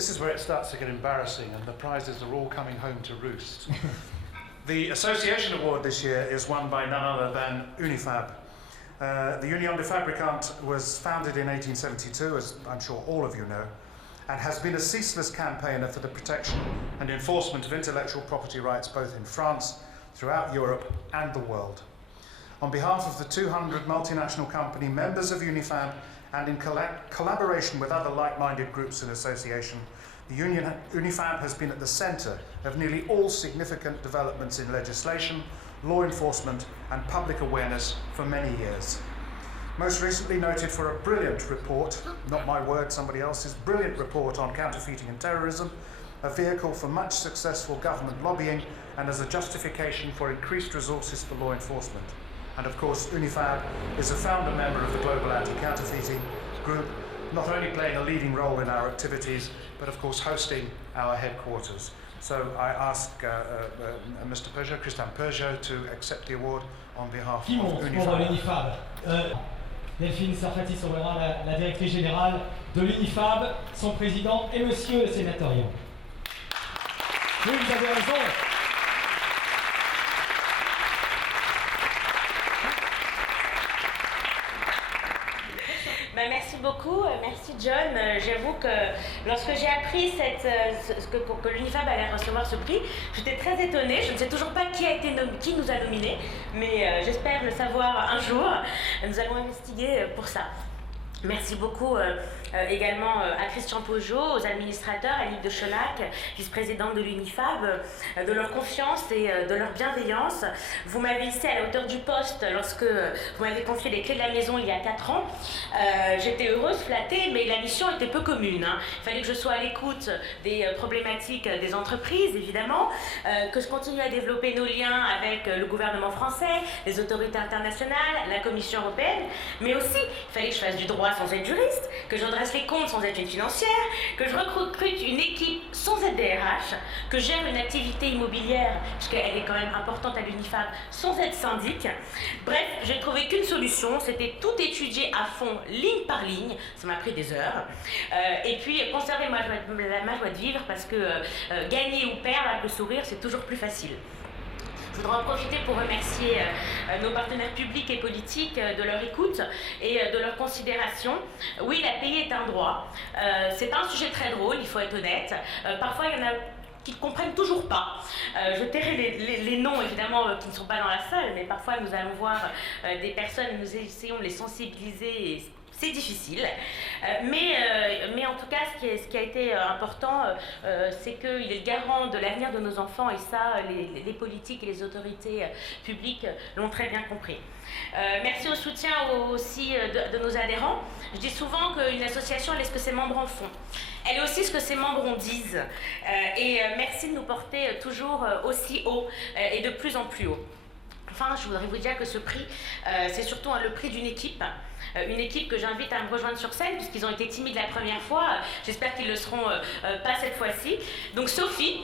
This is where it starts to get embarrassing and the prizes are all coming home to roost. The Association Award this year is won by none other than Unifab. The Union des Fabricants was founded in 1872, as I'm sure all of you know, and has been a ceaseless campaigner for the protection and enforcement of intellectual property rights both in France, throughout Europe and the world. On behalf of the 200 multinational company members of Unifab and in collaboration with other like-minded groups and associations, the Unifab has been at the centre of nearly all significant developments in legislation, law enforcement and public awareness for many years. Most recently noted for a brilliant report, not my word, somebody else's, brilliant report on counterfeiting and terrorism, a vehicle for much successful government lobbying and as a justification for increased resources for law enforcement. And of course, Unifab is a founder member of the Global Anti-Counterfeiting Group, not only playing a leading role in our activities, but of course hosting our headquarters. So I ask Mr. Peugeot, Christian Peugeot, to accept the award on behalf of Unifab. Pour l'Unifab. Delphine Sarfati Souverain, la directrice générale de l'Unifab, son président et monsieur le sénatorial. Oui, vous avez raison. Merci beaucoup, merci John. J'avoue que lorsque j'ai appris que l'Unifab allait recevoir ce prix, j'étais très étonnée. Je ne sais toujours pas qui nous a nominés, mais j'espère le savoir un jour. Nous allons investiguer pour ça. Merci beaucoup également à Christian Peugeot, aux administrateurs, à Ligue de Chonac, vice-présidente de l'Unifab, de leur confiance et de leur bienveillance. Vous m'avez hissé à la hauteur du poste lorsque vous m'avez confié les clés de la maison il y a 4 ans. J'étais heureuse, flattée, mais la mission était peu commune. Il fallait que je sois à l'écoute des problématiques des entreprises, évidemment, que je continue à développer nos liens avec le gouvernement français, les autorités internationales, la Commission européenne, mais aussi, il fallait que je fasse du droit sans être juriste, que je redresse les comptes sans être une financière, que je recrute une équipe sans être DRH, que je gère une activité immobilière, puisqu'elle est quand même importante à l'Unifab, sans être syndic. Bref, j'ai trouvé qu'une solution, c'était tout étudier à fond, ligne par ligne, ça m'a pris des heures, et puis conserver ma joie de vivre, parce que gagner ou perdre avec le sourire, c'est toujours plus facile. Je voudrais en profiter pour remercier nos partenaires publics et politiques de leur écoute et de leur considération. Oui, la payer est un droit. C'est pas un sujet très drôle, il faut être honnête. Parfois, il y en a qui ne comprennent toujours pas. Je tairai les noms, évidemment, qui ne sont pas dans la salle, mais parfois nous allons voir des personnes, nous essayons de les sensibiliser et c'est difficile, mais en tout cas, ce qui a été important, c'est qu'il est le garant de l'avenir de nos enfants, et ça, les politiques et les autorités publiques l'ont très bien compris. Merci au soutien aussi de nos adhérents. Je dis souvent qu'une association, elle est ce que ses membres en font. Elle est aussi ce que ses membres en disent. Et merci de nous porter toujours aussi haut et de plus en plus haut. Enfin, je voudrais vous dire que ce prix, c'est surtout le prix d'une équipe. Une équipe que j'invite à me rejoindre sur scène puisqu'ils ont été timides la première fois. J'espère qu'ils le seront pas cette fois-ci. Donc Sophie,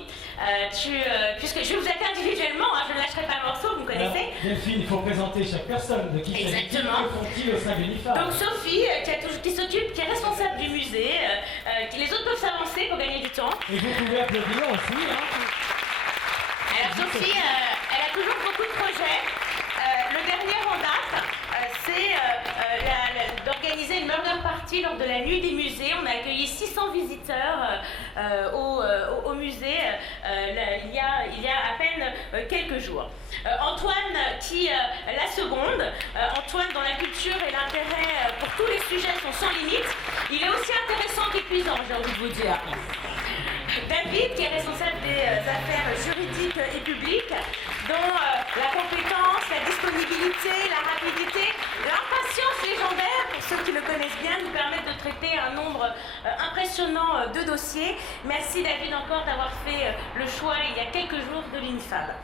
puisque je vais vous appeler individuellement, je ne lâcherai pas le morceau, vous me connaissez. Alors, Delphine, il faut présenter chaque personne de qui exactement. Font-ils au sein de l'Unifab. Donc Sophie, qui est responsable du musée, les autres peuvent s'avancer pour gagner du temps. Et vous pouvez applaudir aussi. Alors Sophie, elle a toujours beaucoup de projets. Le dernier en date, c'est d'organiser une murder party lors de la nuit des musées. On a accueilli 600 visiteurs au musée il y a à peine quelques jours. Antoine, la seconde, Antoine dont la culture et l'intérêt pour tous les sujets sont sans limite, il est aussi intéressant qu'épuisant, j'ai envie de vous dire. David, qui est responsable des affaires juridiques et publiques, dont la compétence, la disponibilité, la rapidité, l'impatience légendaire, pour ceux qui le connaissent bien, nous permettent de traiter un nombre impressionnant de dossiers. Merci David encore d'avoir fait le choix il y a quelques jours de l'Unifab.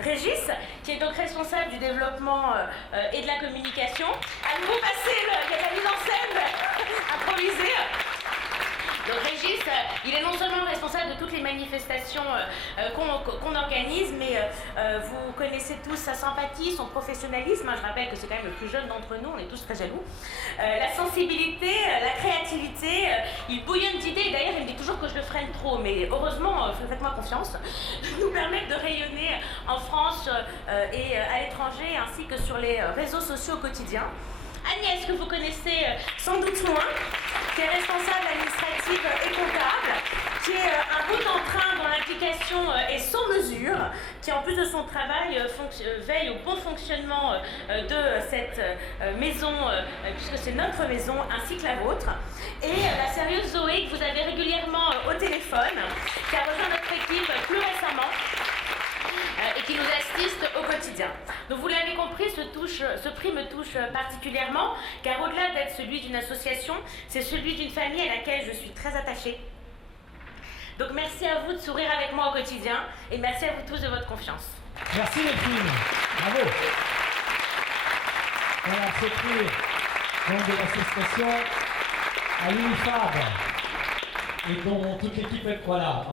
Régis, qui est donc responsable du développement et de la communication, à nouveau passer de la mise en scène improvisée. Donc Régis, il est non seulement responsable de toutes les manifestations qu'on organise, mais vous connaissez tous sa sympathie, son professionnalisme. Je rappelle que c'est quand même le plus jeune d'entre nous, on est tous très jaloux. La sensibilité, la créativité, il bouillonne d'idées. D'ailleurs, il me dit toujours que je le freine trop, mais heureusement, faites-moi confiance, nous permettre de rayonner en France et à l'étranger, ainsi que sur les réseaux sociaux au quotidien. Agnès, que vous connaissez sans doute moins, qui est responsable administrative et comptable, qui est un bout en train dans l'implication et sans mesure, qui en plus de son travail veille au bon fonctionnement de cette maison, puisque c'est notre maison ainsi que la vôtre. Et la sérieuse Zoé, que vous avez régulièrement au téléphone, qui a rejoint notre équipe plus récemment, et qui nous assiste au quotidien. Donc vous l'avez compris, ce prix me touche particulièrement, car au-delà d'être celui d'une association, c'est celui d'une famille à laquelle je suis très attachée. Donc merci à vous de sourire avec moi au quotidien, et merci à vous tous de votre confiance. Merci les filles, bravo. Voilà, ce prix donc, de l'association à l'UNIFAB, et dont toute l'équipe est voilà.